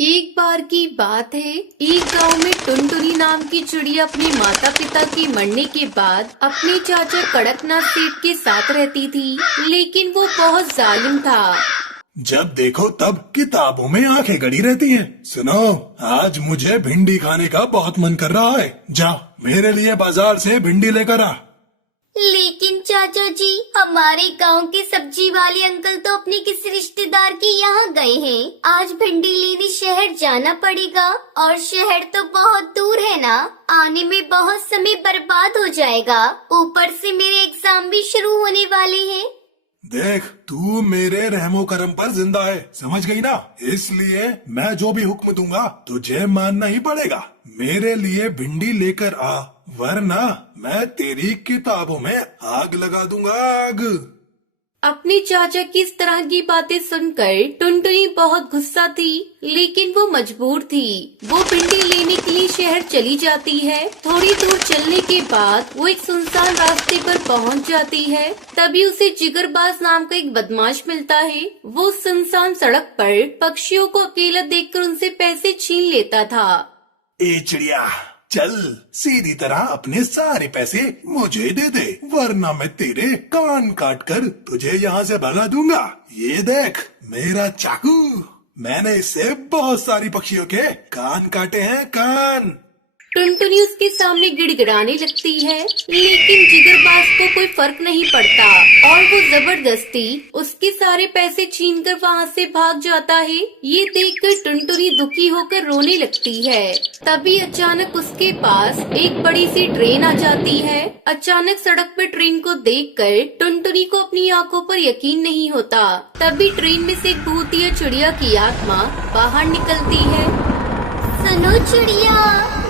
एक बार की बात है, एक गांव में टुनटुनी नाम की चिड़िया अपने माता पिता के मरने के बाद अपने चाचा कड़कनाथ सेठ के साथ रहती थी, लेकिन वो बहुत जालिम था। जब देखो तब किताबों में आंखें गड़ी रहती हैं। सुनो, आज मुझे भिंडी खाने का बहुत मन कर रहा है। जा मेरे लिए बाजार से भिंडी लेकर आ। लेकिन चाचा जी, हमारे गांव के सब्जी वाले अंकल तो अपने किसी रिश्तेदार के यहाँ गए हैं। आज भिंडी लेने शहर जाना पड़ेगा और शहर तो बहुत दूर है ना, आने में बहुत समय बर्बाद हो जाएगा। ऊपर से मेरे एग्जाम भी शुरू होने वाले हैं। देख, तू मेरे रहमो करम पर जिंदा है, समझ गई ना? इसलिए मैं जो भी हुक्म दूंगा तुझे मानना ही पड़ेगा। मेरे लिए भिंडी लेकर आ, वरना मैं तेरी किताबों में आग लगा दूंगा, आग। अपने चाचा की इस तरह की बातें सुनकर टुनटुनी बहुत गुस्सा थी, लेकिन वो मजबूर थी। वो भिंडी लेने के लिए शहर चली जाती है। थोड़ी दूर चलने के बाद वो एक सुनसान रास्ते पर पहुंच जाती है। तभी उसे जिगरबाज नाम का एक बदमाश मिलता है। वो सुनसान सड़क पर पक्षियों को अकेला देखकर उनसे पैसे छीन लेता था। ए चिड़िया, चल सीधी तरह अपने सारे पैसे मुझे दे दे, वरना मैं तेरे कान काट कर तुझे यहाँ से भगा दूंगा। ये देख मेरा चाकू, मैंने इससे बहुत सारी पक्षियों के कान काटे हैं, कान। टुनटुनी उसके सामने गिड़गिड़ाने लगती है, लेकिन जिगरबाज को कोई फर्क नहीं पड़ता और वो जबरदस्ती उसके सारे पैसे छीनकर वहाँ से भाग जाता है। ये देखकर टुनटुनी दुखी होकर रोने लगती है। तभी अचानक उसके पास एक बड़ी सी ट्रेन आ जाती है। अचानक सड़क पर ट्रेन को देखकर टुनटुनी को अपनी आंखों पर यकीन नहीं होता। तभी ट्रेन में से एक भूतिया चिड़िया की आत्मा बाहर निकलती है। सुनो चिड़िया,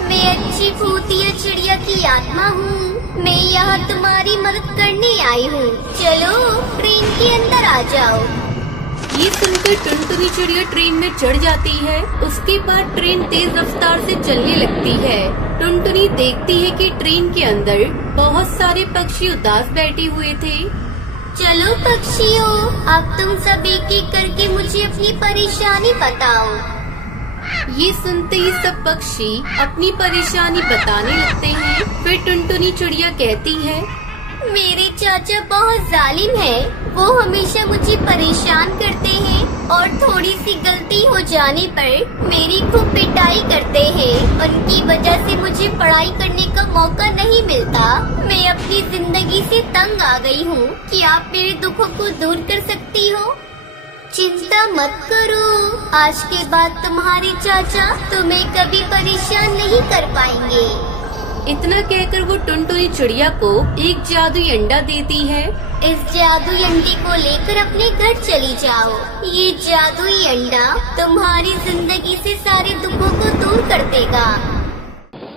मैं अच्छी भूतिया चिड़िया की आत्मा हूँ। मैं यहाँ तुम्हारी मदद करने आई हूँ। चलो ट्रेन के अंदर आ जाओ। ये सुनकर टुनटुनी चिड़िया ट्रेन में चढ़ जाती है। उसके बाद ट्रेन तेज रफ्तार से चलने लगती है। टुनटुनी देखती है कि ट्रेन के अंदर बहुत सारे पक्षी उदास बैठे हुए थे। चलो पक्षियों, अब तुम सब एक एक करके मुझे अपनी परेशानी बताओ। ये सुनते ही सब पक्षी अपनी परेशानी बताने लगते हैं। फिर टुनटुनी चिड़िया कहती है, मेरे चाचा बहुत जालिम है। वो हमेशा मुझे परेशान करते हैं और थोड़ी सी गलती हो जाने पर मेरी खूब पिटाई करते हैं। उनकी वजह से मुझे पढ़ाई करने का मौका नहीं मिलता। मैं अपनी जिंदगी से तंग आ गई हूँ। क्या आप मेरे दुखों को दूर कर सकती हो? चिंता मत करो, आज के बाद तुम्हारे चाचा तुम्हें कभी परेशान नहीं कर पाएंगे। इतना कहकर वो टुनटुनी चिड़िया को एक जादुई अंडा देती है। इस जादुई अंडे को लेकर अपने घर चली जाओ। ये जादुई अंडा तुम्हारी जिंदगी से सारे दुखों को दूर कर देगा।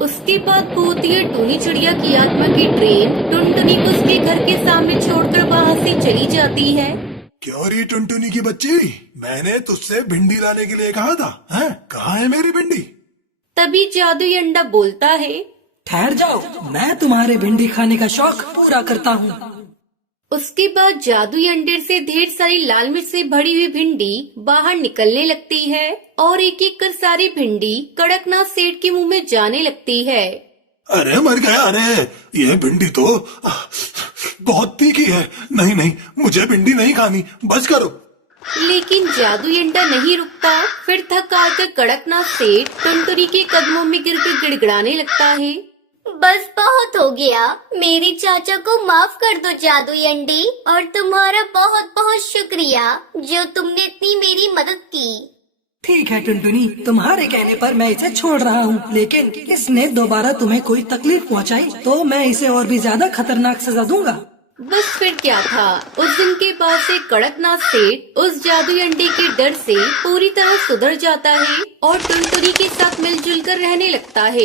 उसके बाद भूतिया टुनी चिड़िया की आत्मा की ट्रेन टुनटुनी को उसके घर के सामने छोड़कर वहाँ से चली जाती है। क्यों री टुनटुनी की बच्ची, मैंने तुझसे भिंडी लाने के लिए कहा था, हैं? कहाँ है मेरी भिंडी? तभी जादुई अंडा बोलता है, ठहर जाओ, मैं तुम्हारे भिंडी खाने का शौक पूरा करता हूँ। उसके बाद जादुई अंडे से ढेर सारी लाल मिर्च से भरी हुई भिंडी बाहर निकलने लगती है और एक एक कर सारी भिंडी कड़कनाथ सेठ के मुंह में जाने लगती है। अरे मर गया, अरे ये भिंडी तो बहुत तीखी है। नहीं नहीं, मुझे भिंडी नहीं खानी, बच करो। लेकिन जादुई अंडा नहीं रुकता। फिर थक आकर कड़कनाथ सेठ टुनटुनी के कदमों में गिरकर गिड़गिड़ाने लगता है। बस बहुत हो गया, मेरे चाचा को माफ कर दो जादुई अंडे, और तुम्हारा बहुत बहुत शुक्रिया जो तुमने इतनी मेरी मदद की। ठीक है टुनटुनी, तुम्हारे कहने पर मैं इसे छोड़ रहा हूँ, लेकिन इसने दोबारा तुम्हें कोई तकलीफ पहुँचाई तो मैं इसे और भी ज्यादा खतरनाक सजा दूंगा। बस फिर क्या था, उस दिन के बाद से कड़कनाथ सेठ उस जादुई अंडे के डर से पूरी तरह सुधर जाता है और टुनटुनी के साथ मिलजुल कर रहने लगता है।